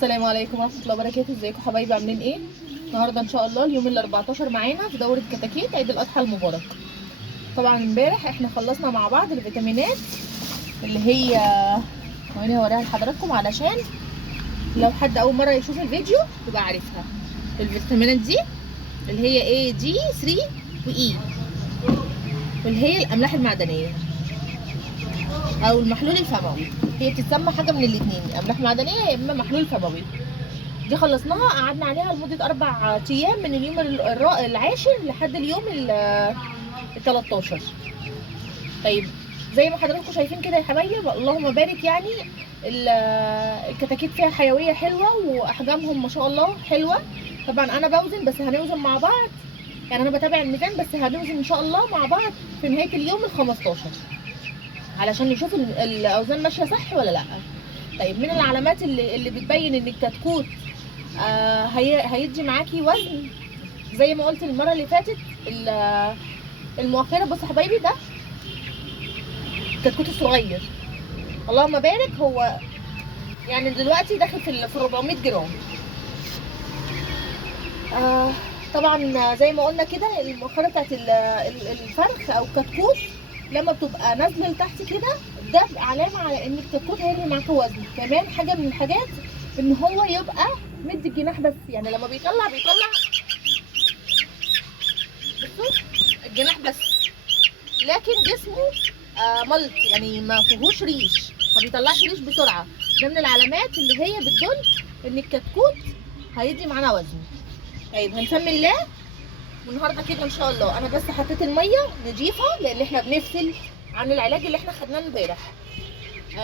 السلام عليكم ورحمه الله وبركاته. ازيكم حبايبي، عاملين ايه؟ النهارده ان شاء الله اليوم ال 14 معانا في دوره كتاكيت عيد الاضحى المبارك. طبعا امبارح احنا خلصنا مع بعض الفيتامينات اللي هي ثواني هوريها لحضراتكم علشان لو حد اول مره يشوف الفيديو يبقى عارفها. الفيتامينات دي اللي هي ايه، دي 3 واي، واللي هي الاملاح المعدنيه او المحلول الفموي. هي بتتسمى حاجه من الاثنين، املاح معدنيه يا اما محلول فموي. دي خلصناها، قعدنا عليها لمده 4 ايام من اليوم العاشر لحد اليوم ال 13. طيب زي ما حضراتكم شايفين كده يا حبايبي، اللهم بارك، يعني الكتاكيت فيها حيويه حلوه واحجامهم ما شاء الله حلوه. طبعا انا بوزن، بس هنوزن مع بعض، يعني انا بتابع الميزان، بس هنوزن ان شاء الله مع بعض في نهايه اليوم ال 15 علشان نشوف الاوزان ماشيه صح ولا لا. طيب من العلامات اللي بتبين ان الكتكوت هيدي معاكي وزن، زي ما قلت المره اللي فاتت المؤخره. بصوا حبايبي، ده الكتكوت الصغير اللهم بارك، هو يعني دلوقتي داخل في 400 جرام. طبعا زي ما قلنا كده المؤخره بتاعت الفرخ او الكتكوت لما بتبقى نازله لتحت كده، ده علامه على ان الكتكوت هيرمي معاك وزن. كمان حاجه من الحاجات ان هو يبقى مدي الجناح بس، يعني لما بيطلع بصوا الجناح بس، لكن جسمه ملط، يعني ما فيهوش ريش، ما بيطلعش ريش بسرعه. ده من العلامات اللي هي بتدل ان الكتكوت هيدي معانا وزن. طيب هنسمي الله والنهارده كده ان شاء الله. انا بس حطيت الميه نضيفه لان احنا بنفصل عن العلاج اللي احنا خدناه امبارح،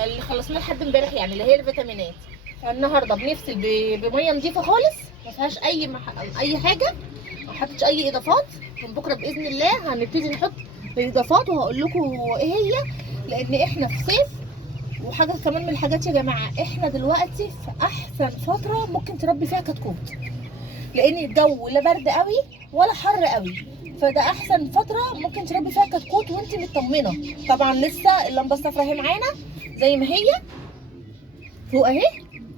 اللي خلصناه لحد امبارح، يعني اللي هي الفيتامينات. فالنهارده بنفصل بميه نضيفه خالص ما فيهاش اي حاجه، ما حطيتش اي اضافات. من بكره باذن الله هنبتدي نحط الاضافات وهقول لكم ايه هي، لان احنا في صيف. وحاجه كمان من الحاجات يا جماعه، احنا دلوقتي في احسن فتره ممكن تربي فيها كتكوت، لان الجو لا برد قوي ولا حر قوي، فده احسن فتره ممكن تربي فيها كتكوت وانت مطمنه. طبعا لسه اللمبه الصفراء اهي معانا زي ما هي فوق اهي،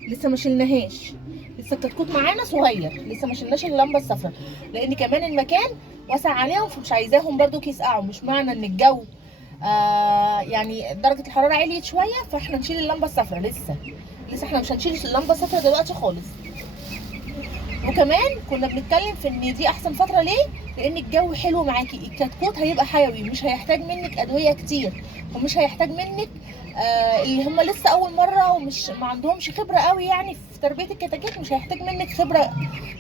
لسه ما شلناهاش، لسه الكتكوت معانا صغير، لسه ما شلناش اللمبه الصفراء، لان كمان المكان واسع عليهم، فمش عايزاهم برضو يسقعوا. مش معنى ان الجو يعني درجه الحراره عليت شويه فاحنا نشيل اللمبه الصفراء، لسه احنا مش هنشيل اللمبه الصفراء دلوقتي خالص. وكمان كنا بنتكلم في ان دي احسن فتره ليه، لان الجو حلو معاكي، الكتكوت هيبقى حيوي، مش هيحتاج منك ادويه كتير، ومش هيحتاج منك اللي هم لسه اول مره ومش ما عندهمش خبره قوي يعني في تربيه الكتاكيت، مش هيحتاج منك خبره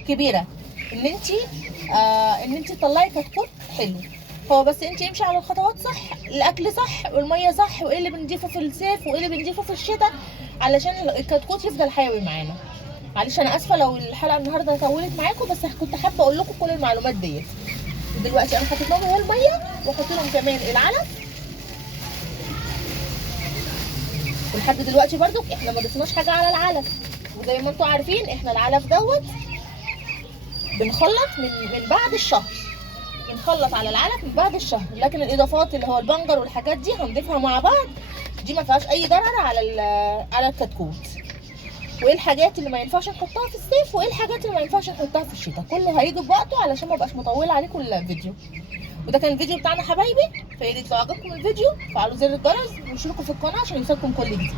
كبيره ان انت تطلعي كتكوت حلو. هو بس انت امشي على الخطوات صح، الاكل صح والميه صح، وايه اللي بنضيفه في الصيف وايه اللي بنضيفه في الشتاء علشان الكتكوت يفضل حيوي معانا. معلش انا اسفه لو الحلقه النهارده طولت معاكم، بس كنت حابه اقول لكم كل المعلومات ديت. دلوقتي انا حطيت لهم اهو الميه، واحط لهم كمان العلف. ولحد دلوقتي برضو احنا ما ضفناش حاجه على العلف، وزي ما انتم عارفين احنا العلف دوت بنخلط من بعد الشهر، بنخلط على العلف من بعد الشهر، لكن الاضافات اللي هو البنجر والحاجات دي هنضيفها مع بعض، دي ما فيهاش اي ضرر على الكتكوت. وايه الحاجات اللي ما ينفعش نحطها في الصيف وايه الحاجات اللي ما ينفعش نحطها في الشتاء، كله هيجي بوقته علشان ما ابقاش مطوله عليكم الفيديو. وده كان الفيديو بتاعنا حبايبي، فيا ريت لو عجبكم الفيديو فعلوا زر الجرس واشتركوا في القناه عشان يوصلكم كل جديد.